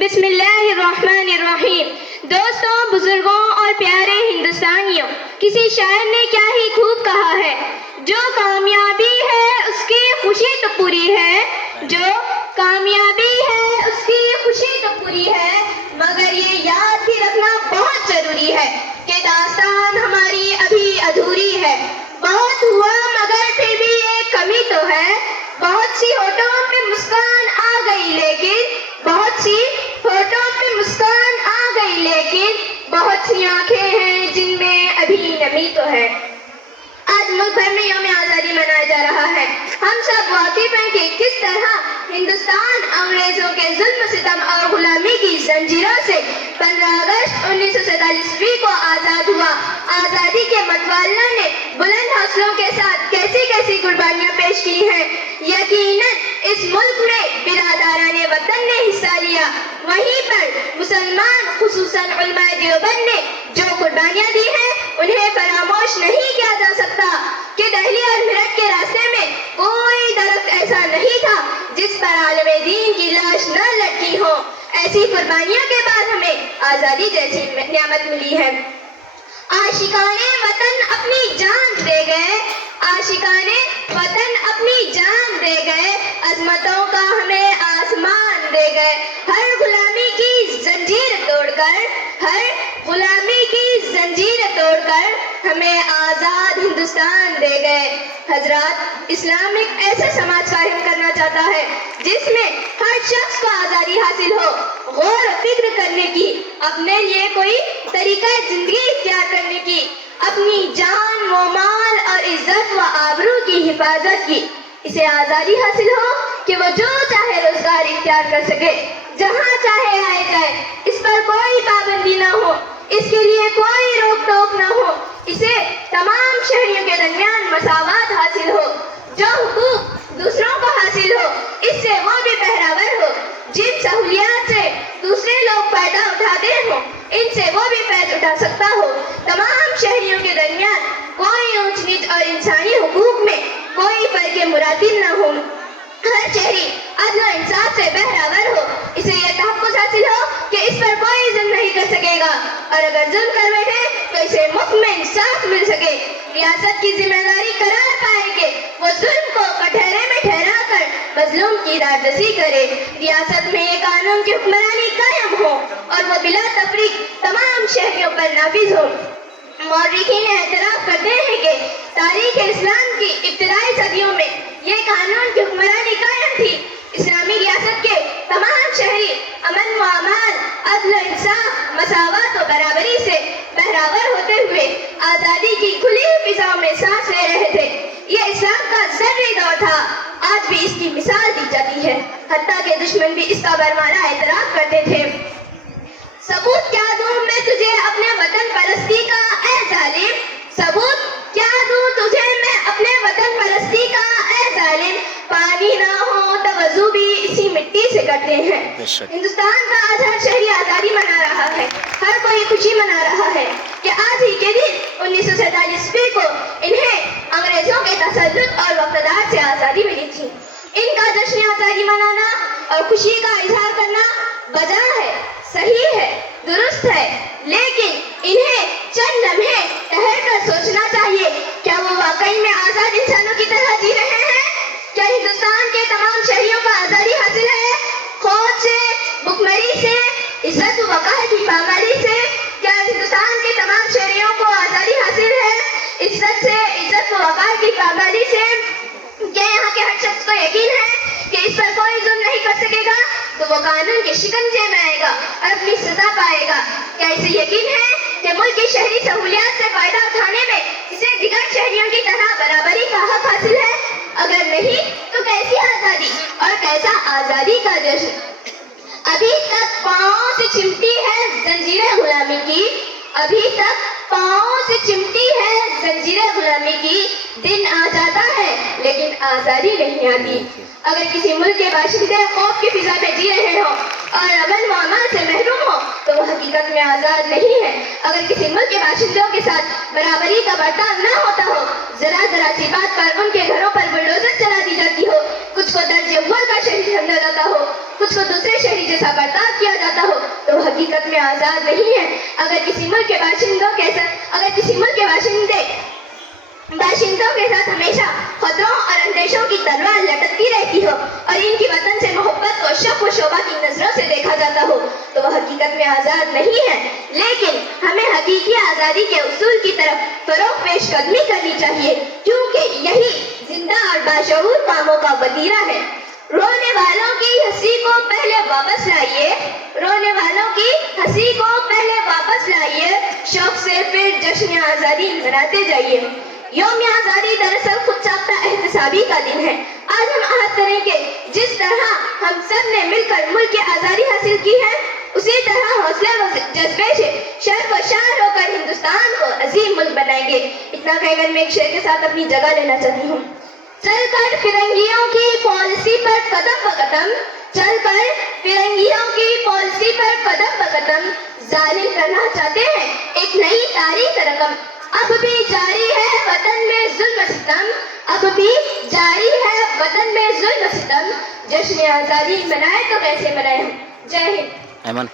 بسم اللہ الرحمن الرحیم۔ دوستوں، بزرگوں اور پیارے ہندوستانیوں، کسی شاعر نے کیا ہی خوب کہا ہے، جو کامیابی ہے اس کی خوشی تو پوری ہے، جو کامیابی ہے اس کی خوشی تو پوری ہے، مگر یہ یاد بھی رکھنا بہت ضروری ہے کہ داستان ہماری ابھی ادھوری ہے۔ بہت ہوا مگر پھر بھی ایک کمی تو ہے، بہت سی ہونٹوں پہ مسکان آ گئی لیکن بہت سی ہونٹوں پہ مسکان آ گئی لیکن بہت سی آنکھیں ہیں جن میں ابھی نمی تو ہے۔ آج ملک بھر میں یوم آزادی منایا جا رہا ہے۔ ہم سب واقف ہیں کہ کس طرح ہندوستان انگریزوں کے ظلم ستم اور غلامی کی زنجیروں سے 15 اگست 1947 کو آزاد ہوا۔ آزادی کے متوالوں نے بلند حوصلوں کے ساتھ کیسی کیسی قربانیاں پیش کی ہیں۔ یقیناً اس ملک میں برادران وطن نے حصہ لیا، وہیں پر مسلمان خصوصاً علماء دیوبند نے جو قربانیاں دی ہیں انہیں فراموش نہیں کیا جا سکتا کہ دہلی اور میرٹھ کے راستے میں کوئی درخت ایسا نہیں تھا جس پر عالم دین کی لاش نہ لٹکی ہو۔ ایسی قربانیوں کے بعد ہمیں آزادی جیسی نعمت ملی ہے۔ عاشقان وطن اپنی جان دے گئے، عاشقان وطن اپنی جان دے گئے، عظمتوں کا ہمیں آسمان دے گئے۔ ہر غلامی کی زنجیر توڑ کر، ہر غلامی کی زنجیر توڑ کر ہمیں آزاد ہندوستان دے گئے۔ حضرات، اسلام ایک ایسا سماج قائم کرنا چاہتا ہے جس میں ہر شخص کو آزادی حاصل ہو، غور و فکر کرنے کی، اپنے لیے کوئی طریقہ زندگی اختیار کرنے کی، اپنی جان و مال اور عزت و آبرو کی حفاظت کی۔ اسے آزادی حاصل ہو کہ وہ جو چاہے روزگار اختیار کر سکے، جہاں چاہے آئے جائے، اس پر کوئی پابندی نہ ہو، اس کے لیے کوئی روک ٹوک نہ ہو، اسے تمام شہریوں کے درمیان مساوات حاصل ہو، جو حقوق دوسروں کو حاصل ہو اس سے وہ بھی بہرور ہو، جن سہولیات سے دوسرے لوگ فائدہ اٹھاتے ہوں ان سے وہ بھی فائدہ اٹھا سکتا ہو۔ تمام شہریوں کے درمیان کوئی اونچ نیچ اور انسانی حقوق میں کوئی فرق مراتب نہ ہو، ہر شہری عدل و انصاف سے بہرور ہو، اسے یہ تحفظ حاصل ہو کہ اس پر کوئی ظلم نہیں کر سکے گا، اور اگر ظلم کر بیٹھے تو اسے مفت میں انصاف مل سکے۔ ریاست کی ذمہ داری قرار پائے کہ وہ ظلم کو کٹہرے میں ٹھہرا کر مظلوم کی راہدسی کرے، ریاست میں یہ قانون کی حکمرانی قائم ہو اور وہ بلا تفریق تمام شہریوں پر نافذ ہو۔ مورخین اعتراف کرتے ہیں کہ تاریخ اسلام کی ابتدائی صدیوں میں یہ قانون کی حکمرانی قائم تھی۔ اسلامی ریاست کے تمام شہری امن و امان، عدل و انصاف، مساوات و برابری سے بہرور ہوتے ہوئے آزادی کی کھلی فضاؤں میں سانس لے رہے تھے۔ یہ اسلام کا ذری دور تھا، آج بھی اس کی مثال دی جاتی ہے، حتیٰ کہ دشمن بھی اس کا برمانہ اعتراف کرتے تھے۔ ثبوت کیا دوں میں تجھے اپنے وطن پرستی کا اے ظالم، ثبوت کیا دوں تجھے میں اپنے وطن پرستی کا اے ظالم، پانی نہ ہو تو وضو بھی اسی مٹی سے کرتے ہیں۔ ہندوستان کا آج ہر شہری آزادی منا رہا ہے، ہر کوئی خوشی منا رہا ہے کہ آج ہی کے دن 1947 کو انہیں انگریزوں کے تسلط اور اقتدار سے آزادی ملی تھی۔ ان کا جشن آزادی منانا اور خوشی کا اظہار کرنا بجا ہے، صحیح ہے، درست ہے، لیکن انہیں چند لمحے ٹھہر کر سوچنا چاہیے، کیا وہ واقعی میں آزاد انسانوں کی طرح جی رہے ہیں؟ کیا ہندوستان کے تمام شہریوں کو آزادی حاصل ہے؟ خوف سے، بھوکمری سے، عزت و وقار کی پامالی سے؟ کیا ہندوستان کے تمام شہریوں کو آزادی حاصل ہے عزت سے، عزت و وقار کی پامالی سے؟ کیا یہاں کے ہر شخص کو یقین ہے کہ اس پر کوئی ظلم نہیں کر سکے گا تو وہ قانون کے شکنجے میں آئے گا اور اپنی سزا پائے گا؟ کیا اسے یقین ہے کہ ملک کی شہری سہولیات سے فائدہ اٹھانے میں اسے دیگر شہریوں کی طرح برابری کا حق حاصل ہے؟ اگر نہیں تو کیسی آزادی اور کیسا آزادی کا جشن؟ ابھی تک پاؤں سے چمٹی ہے زنجیریں غلامی کی، ابھی تک پاؤں سے چمٹی ہے زنجیریں غلامی کی، دن آ جاتا ہے لیکن آزادی نہیں آتی۔ اگر کسی ملک کے باشندے خوف کی فضا میں جی رہے ہوں اور امن و امان سے محروم ہو تو وہ حقیقت میں آزاد نہیں ہے۔ اگر کسی ملک کے باشندوں کے ساتھ برابری کا برتاؤ نہ ہوتا ہو، ذرا ذرا سی بات پر ان کے گھروں پر بلڈوزر چلا دی جاتی ہو، کچھ کو درجے اول کا شہری سمجھا جاتا ہو, کچھ کو دوسرے شہری جیسا برتاؤ کیا جاتا ہو, تو وہ حقیقت میں آزاد نہیں ہے. اگر کسی ملک کے باشندوں کے ساتھ ہمیشہ خطروں اور اندیشوں کی تلوار لٹکتی رہتی ہو اور ان کی وطن سے محبت کو شک و شعبہ کی نظروں سے دیکھا جاتا ہو, تو وہ حقیقت میں آزاد نہیں ہے. لیکن ہمیں حقیقی آزادی کے اصول کی طرف فروغ پیش قدمی کرنی چاہیے, کیونکہ یہی زندہ اور باشعور کاموں کا وتیرہ ہے. رونے والوں کی ہنسی کو پہلے واپس لائیے, رونے والوں کی ہنسی کو پہلے واپس لائیے, شوق سے پھر جشن آزادی مناتے جائیے. یوم آزادی دراصل خود ساختہ احتسابی کا دن ہے. آج ہم عہد کریں کہ جس طرح ہم سب نے مل کر ملک کی آزادی حاصل کی ہے, اسی طرح حوصلے و جذبے سے شرف و شان ہو کر ہندوستان کو عظیم ملک بنائیں گے. اتنا کہہ کر میں ایک شعر کے ساتھ اپنی جگہ لینا چاہتی ہوں. چل کر فرنگیوں کی پالیسی پر قدم بقدم, چل کر فرنگیوں کی پالیسی پر قدم بقدم, ظالم کرنا چاہتے ہیں ایک نئی تاریخ رقم. اب بھی جاری ہے وطن میں ظلم ستم, اب بھی جاری ہے وطن میں ظلم ستم, جشن آزادی منائے تو کیسے منائے ہم. جے ہند. ایمن